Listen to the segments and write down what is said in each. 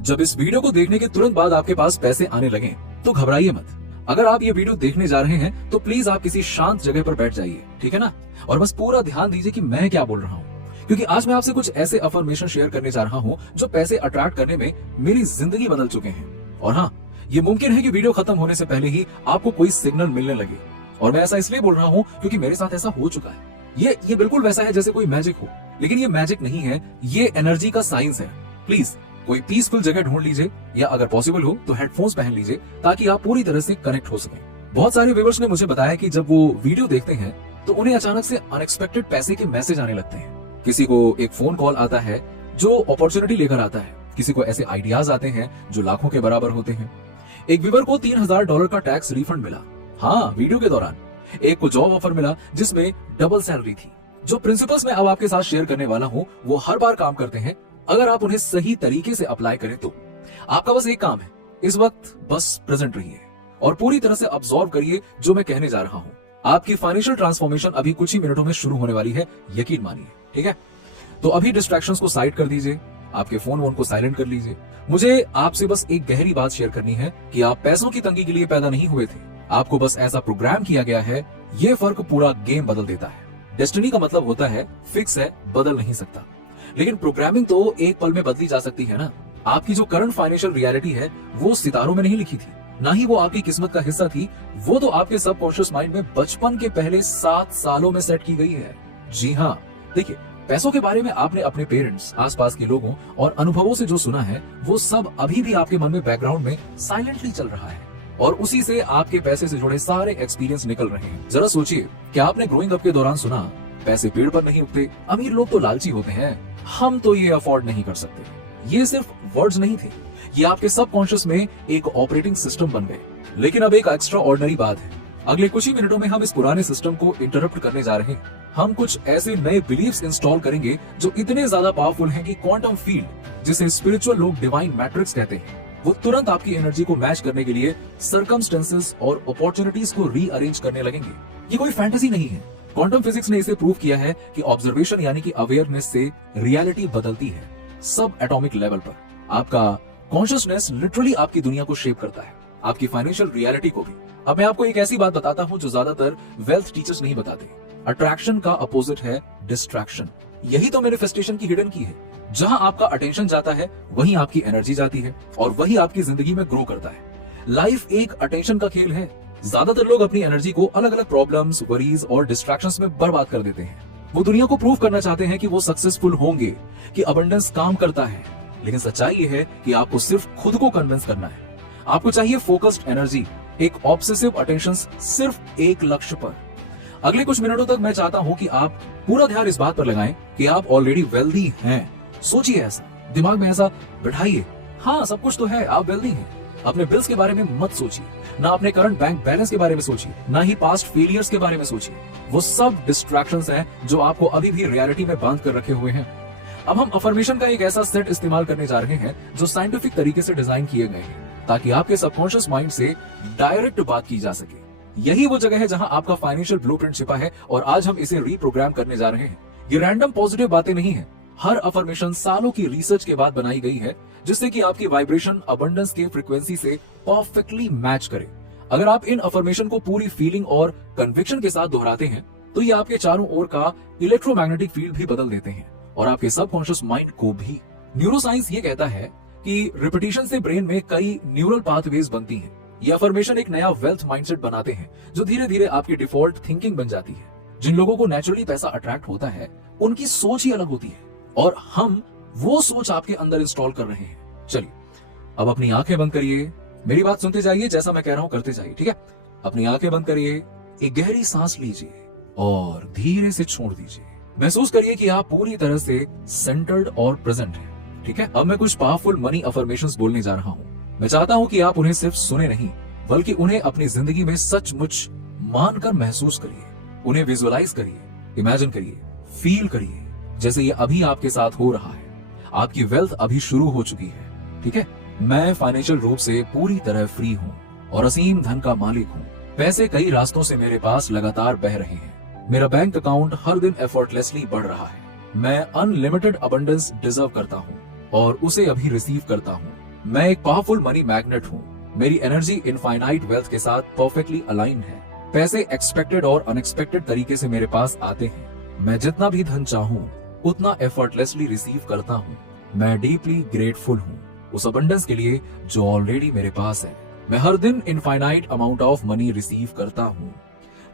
जब इस वीडियो को देखने के तुरंत बाद आपके पास पैसे आने लगे तो घबराइए मत। अगर आप ये वीडियो देखने जा रहे हैं तो प्लीज आप किसी शांत जगह पर बैठ जाइए, ठीक है ना। और बस पूरा ध्यान दीजिए कि मैं क्या बोल रहा हूँ, क्योंकि आज मैं आपसे कुछ ऐसे अफर्मेशन शेयर करने जा रहा हूँ जो पैसे अट्रैक्ट करने में मेरी जिंदगी बदल चुके हैं। और हाँ, ये मुमकिन है कि वीडियो खत्म होने से पहले ही आपको कोई सिग्नल मिलने लगे। और मैं ऐसा इसलिए बोल रहा हूँ क्योंकि मेरे साथ ऐसा हो चुका है। ये बिल्कुल वैसा है जैसे कोई मैजिक हो, लेकिन ये मैजिक नहीं है, ये एनर्जी का साइंस है। प्लीज कोई पीसफुल जगह ढूंढ लीजिए, या अगर पॉसिबल हो तो हेडफोन्स पहन लीजिए ताकि आप पूरी तरह से कनेक्ट हो सकें। बहुत सारे व्यूअर्स ने मुझे बताया कि जब वो वीडियो देखते हैं तो उन्हें अचानक से अनएक्सपेक्टेड पैसे के मैसेज आने लगते हैं। किसी को एक फोन कॉल आता है जो अपॉर्चुनिटी लेकर आता है, किसी को ऐसे आइडियाज आते हैं जो लाखों के बराबर होते हैं। एक व्यूअर को $3000 का टैक्स रिफंड मिला, हाँ, वीडियो के दौरान। एक को जॉब ऑफर मिला जिसमें डबल सैलरी थी। जो प्रिंसिपल्स मैं अब आपके साथ शेयर करने वाला हूँ वो हर बार काम करते हैं अगर आप उन्हें सही तरीके से अप्लाई करें तो। आपका बस एक काम है, इस वक्त बस प्रेजेंट रहिए और पूरी तरह से अब्सॉर्ब करिए जो मैं कहने जा रहा हूँ। आपकी फाइनेंशियल ट्रांसफॉर्मेशन अभी कुछ ही मिनटों में शुरू होने वाली है, यकीन मानिए, ठीक है। तो अभी डिस्ट्रैक्शंस को साइड कर दीजिए, आपके फोन वोन को साइलेंट कर लीजिए। मुझे आपसे बस एक गहरी बात शेयर करनी है कि आप पैसों की तंगी के लिए पैदा नहीं हुए थे, आपको बस ऐसा प्रोग्राम किया गया है। ये फर्क पूरा गेम बदल देता है। डेस्टिनी का मतलब होता है फिक्स है, बदल नहीं सकता, लेकिन प्रोग्रामिंग तो एक पल में बदली जा सकती है ना। आपकी जो करंट फाइनेंशियल रियलिटी है वो सितारों में नहीं लिखी थी, ना ही वो आपकी किस्मत का हिस्सा थी। वो तो आपके सबकॉन्शियस माइंड में बचपन के पहले 7 सालों में सेट की गई है। जी हाँ, देखिए, पैसों के बारे में आपने अपने पेरेंट्स, आसपास के लोगों और अनुभवों से जो सुना है वो सब अभी भी आपके मन में बैकग्राउंड में साइलेंटली चल रहा है, और उसी से आपके पैसे से जुड़े सारे एक्सपीरियंस निकल रहे हैं। जरा सोचिए, क्या आपने ग्रोइंग अप के दौरान सुना पैसे पेड़ पर नहीं उगते, अमीर लोग तो लालची होते हैं, हम तो ये अफोर्ड नहीं कर सकते। ये सिर्फ वर्ड्स नहीं थे, ये आपके सबकॉन्शियस में एक ऑपरेटिंग सिस्टम बन गए। लेकिन अब एक एक्स्ट्रा ऑर्डिनरी बात है, अगले कुछ ही मिनटों में हम इस पुराने सिस्टम को इंटरप्ट करने जा रहे हैं। हम कुछ ऐसे नए बिलीफ्स इंस्टॉल करेंगे जो इतने ज्यादा पावरफुल हैं कि क्वांटम फील्ड, जिसे स्पिरिचुअल लोग डिवाइन मैट्रिक्स कहते हैं, वो तुरंत आपकी एनर्जी को मैच करने के लिए सर्कमस्टेंसेस और अपॉर्चुनिटीज को रीअरेंज करने लगेंगे। ये कोई फैंटेसी नहीं है, क्वांटम फिजिक्स ने इसे प्रूव किया है कि ऑब्जर्वेशन यानी कि अवेयरनेस से रियलिटी बदलती है। सब एटॉमिक लेवल पर आपका कॉन्शियसनेस लिटरली आपकी दुनिया को शेप करता है, आपकी फाइनेंशियल रियलिटी को भी। अब मैं आपको एक ऐसी बात बताता हूं जो ज्यादातर वेल्थ टीचर्स नहीं बताते। अट्रैक्शन का अपोजिट है डिस्ट्रैक्शन। यही तो मैनिफेस्टेशन की हिडन की है। जहां आपका अटेंशन जाता है वहीं आपकी एनर्जी जाती है, और वही आपकी जिंदगी में ग्रो करता है। लाइफ एक अटेंशन का खेल है। ज्यादातर लोग अपनी एनर्जी को अलग अलग प्रॉब्लम्स, वरीज और डिस्ट्रैक्शंस में बर्बाद कर देते हैं। वो दुनिया को प्रूव करना चाहते हैं कि वो सक्सेसफुल होंगे, कि अबंडेंस काम करता है। लेकिन सच्चाई ये है कि आपको सिर्फ खुद को कन्विंस करना है। आपको चाहिए फोकस्ड एनर्जी, एक ऑब्सेसिव अटेंशन सिर्फ एक लक्ष्य पर। अगले कुछ मिनटों तक मैं चाहता हूं कि आप पूरा ध्यान इस बात पर लगाएं कि आप ऑलरेडी वेल्दी हैं। सोचिए, ऐसा दिमाग में ऐसा बिठाइए, हाँ, सब कुछ तो है, आप वेल्दी हैं। अपने बिल्स के बारे में मत सोचिए, ना अपने करंट बैंक बैलेंस के बारे में सोचिए, ना ही पास्ट फेलियर्स के बारे में सोचिए। वो सब डिस्ट्रैक्शंस हैं जो आपको अभी भी रियलिटी में बांध कर रखे हुए हैं। अब हम अफर्मेशन का एक ऐसा सेट इस्तेमाल करने जा रहे हैं जो साइंटिफिक तरीके से डिजाइन किए गए हैं, ताकि आपके सबकॉन्शियस माइंड से डायरेक्ट बात की जा सके। यही वो जगह है जहां आपका फाइनेंशियल ब्लूप्रिंट छिपा है, और आज हम इसे रीप्रोग्राम करने जा रहे हैं। ये रैंडम पॉजिटिव बातें नहीं है। हर अफर्मेशन सालों की रिसर्च के बाद बनाई गई है, जिससे कि आपकी वाइब्रेशन अबंडेंस के फ्रीक्वेंसी से परफेक्टली मैच करे। अगर आप इन अफर्मेशन को पूरी फीलिंग और कन्विक्शन के साथ दोहराते हैं तो ये आपके चारों ओर का इलेक्ट्रोमैग्नेटिक फील्ड भी बदल देते हैं, और आपके सबकॉन्शियस माइंड को भी। न्यूरोसाइंस ये कहता है कि रिपीटिशन से ब्रेन में कई न्यूरल पाथवेज बनती हैं। ये अफर्मेशन एक नया वेल्थ माइंडसेट बनाते हैं जो धीरे धीरे आपकी डिफॉल्ट थिंकिंग बन जाती है। जिन लोगों को नेचुरली पैसा अट्रैक्ट होता है उनकी सोच ही अलग होती है, और हम वो सोच आपके अंदर इंस्टॉल कर रहे हैं। चलिए, अब अपनी आंखें बंद करिए, मेरी बात सुनते जाइए, जैसा मैं कह रहा हूं करते जाइए, ठीक है। अपनी आंखें बंद करिए, एक गहरी सांस लीजिए और धीरे से छोड़ दीजिए। महसूस करिए कि आप पूरी तरह से सेंटर्ड और प्रेजेंट हैं, ठीक है। अब मैं कुछ पावरफुल मनी अफर्मेशंस बोलने जा रहा हूं। मैं चाहता हूं कि आप उन्हें सिर्फ सुने नहीं, बल्कि उन्हें अपनी जिंदगी में सचमुच मानकर महसूस करिए। उन्हें विजुअलाइज करिए, इमेजिन करिए, फील करिए जैसे ये अभी आपके साथ हो रहा है। आपकी वेल्थ अभी शुरू हो चुकी है, ठीक है। मैं फाइनेंशियल रूप से पूरी तरह फ्री हूँ और असीम धन का मालिक हूँ। पैसे कई रास्तों से मेरे पास लगातार बह रहे हैं। मेरा बैंक अकाउंट हर दिन एफर्टलेसली बढ़ रहा है। मैं अनलिमिटेड अबंडेंस डिजर्व करता हूँ और उसे अभी रिसीव करता हूँ। मैं एक पावरफुल मनी मैग्नेट हूँ। मेरी एनर्जी इनफाइनाइट वेल्थ के साथ परफेक्टली अलाइन है। पैसे एक्सपेक्टेड और अनएक्सपेक्टेड तरीके से मेरे पास आते हैं। मैं जितना भी धन चाहूँ उतना एफर्टलेसली रिसीव करता हूँ। मैं डीपली ग्रेटफुल हूँ उस अबंडेंस के लिए जो ऑलरेडी मेरे पास है। मैं हर दिन infinite amount of money receive करता हूँ।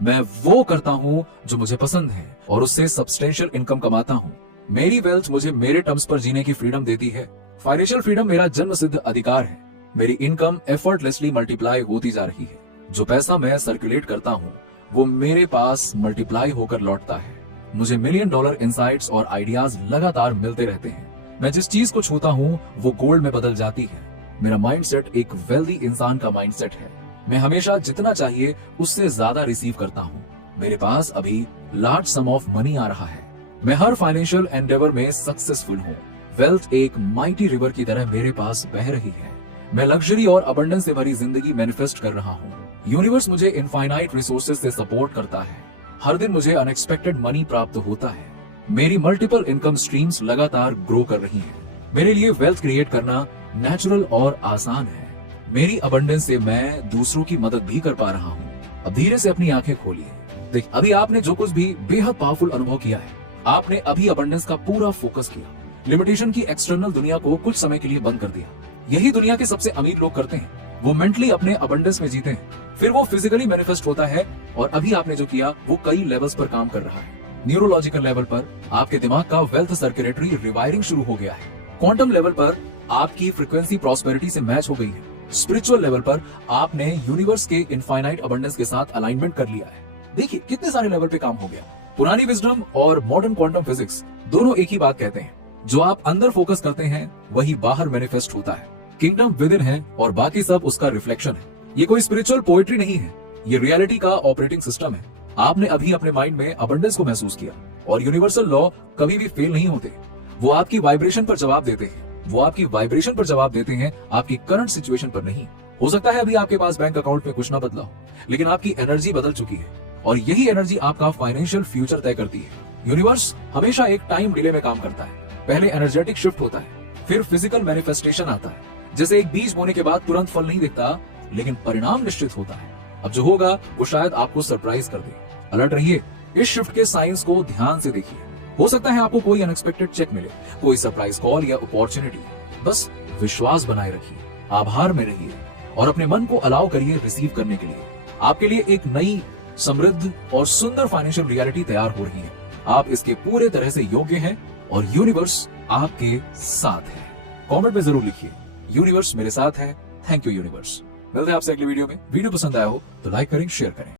मैं वो करता हूँ जो मुझे पसंद है और उससे सब्सटेंशियल इनकम कमाता हूँ। मेरी वेल्थ मुझे मेरे टर्म्स पर जीने की फ्रीडम देती है। फाइनेंशियल फ्रीडम मेरा जन्म सिद्ध अधिकार है। मेरी इनकम एफर्टलेसली मल्टीप्लाई होती जा रही है। जो पैसा मैं सर्कुलेट करता हूँ वो मेरे पास मल्टीप्लाई होकर लौटता है। मुझे $1 मिलियन इनसाइट्स और आइडियाज लगातार मिलते रहते हैं। मैं जिस चीज को छूता हूँ वो गोल्ड में बदल जाती है। मेरा माइंडसेट एक वेल्दी इंसान का माइंडसेट है। मैं हमेशा जितना चाहिए उससे ज्यादा रिसीव करता हूँ। मेरे पास अभी लार्ज सम ऑफ मनी आ रहा है। मैं हर फाइनेंशियल एंडेवर में सक्सेसफुल हूँ। वेल्थ एक माइटी रिवर की तरह मेरे पास बह रही है। मैं लग्जरी और अबंडेंस से भरी जिंदगी मैनिफेस्ट कर रहा हूँ। यूनिवर्स मुझे इनफाइनाइट रिसोर्सेज से सपोर्ट करता है। हर दिन मुझे अनएक्सपेक्टेड मनी प्राप्त होता है। मेरी मल्टीपल इनकम स्ट्रीम्स लगातार ग्रो कर रही हैं। मेरे लिए वेल्थ क्रिएट करना नेचुरल और आसान है। मेरी अबंडेंस से मैं दूसरों की मदद भी कर पा रहा हूँ। अब धीरे से अपनी आंखें खोलिए। देख, अभी आपने जो कुछ भी बेहद पावरफुल अनुभव किया है, आपने अभी अबंडेंस का पूरा फोकस किया। लिमिटेशन की एक्सटर्नल दुनिया को कुछ समय के लिए बंद कर दिया। यही दुनिया के सबसे अमीर लोग करते हैं। वो मेंटली अपने अबंडेंस में जीते हैं, फिर वो फिजिकली मैनिफेस्ट होता है। और अभी आपने जो किया वो कई लेवल्स पर काम कर रहा है। न्यूरोलॉजिकल लेवल पर आपके दिमाग का वेल्थ सर्कुलेटरी रिवायरिंग शुरू हो गया है। क्वांटम लेवल पर आपकी फ्रीक्वेंसी प्रॉस्पेरिटी से मैच हो गई है। स्पिरिचुअल लेवल पर आपने यूनिवर्स के इनफाइनाइट अबंडेंस के साथ अलाइनमेंट कर लिया है। देखिए कितने सारे लेवल पे काम हो गया। पुरानी विजडम और मॉडर्न क्वांटम फिजिक्स दोनों एक ही बात कहते हैं। जो आप अंदर फोकस करते हैं वही बाहर मैनिफेस्ट होता है। किंगडम विद इन है और बाकी सब उसका रिफ्लेक्शन है। ये कोई स्पिरिचुअल पोएट्री नहीं है, ये रियलिटी का ऑपरेटिंग सिस्टम है। आपने अभी अपने माइंड में अबंडेंस को महसूस किया और यूनिवर्सल लॉ कभी भी फेल नहीं होते। वो आपकी वाइब्रेशन पर जवाब देते हैं। वो आपकी वाइब्रेशन पर जवाब देते हैं, आपकी करंट सिचुएशन पर नहीं। हो सकता है अभी आपके पास बैंक अकाउंट में कुछ ना बदला हो, लेकिन आपकी एनर्जी बदल चुकी है और यही एनर्जी आपका फाइनेंशियल फ्यूचर तय करती है। यूनिवर्स हमेशा एक टाइम डिले में काम करता है। पहले एनर्जेटिक शिफ्ट होता है, फिर फिजिकल मैनिफेस्टेशन आता है। जैसे एक बीज बोने के बाद तुरंत फल नहीं दिखता, लेकिन परिणाम निश्चित होता है। अब जो होगा वो शायद आपको सरप्राइज कर दे। अलर्ट रहिए, इस शिफ्ट के साइंस को ध्यान से देखिए। हो सकता है आपको कोई अनएक्सपेक्टेड चेक मिले, कोई सरप्राइज कॉल या अपॉर्चुनिटी। बस विश्वास बनाए रखिए, आभार में रहिए और अपने मन को अलाउ करिए रिसीव करने के लिए। आपके लिए एक नई, समृद्ध और सुंदर फाइनेंशियल रियलिटी तैयार हो रही है। आप इसके पूरे तरह से योग्य हैं और यूनिवर्स आपके साथ है। कमेंट में जरूर लिखिए, यूनिवर्स मेरे साथ है। Thank you universe. मिलते हैं आपसे अगली वीडियो में। वीडियो पसंद आया हो तो लाइक करें, शेयर करें।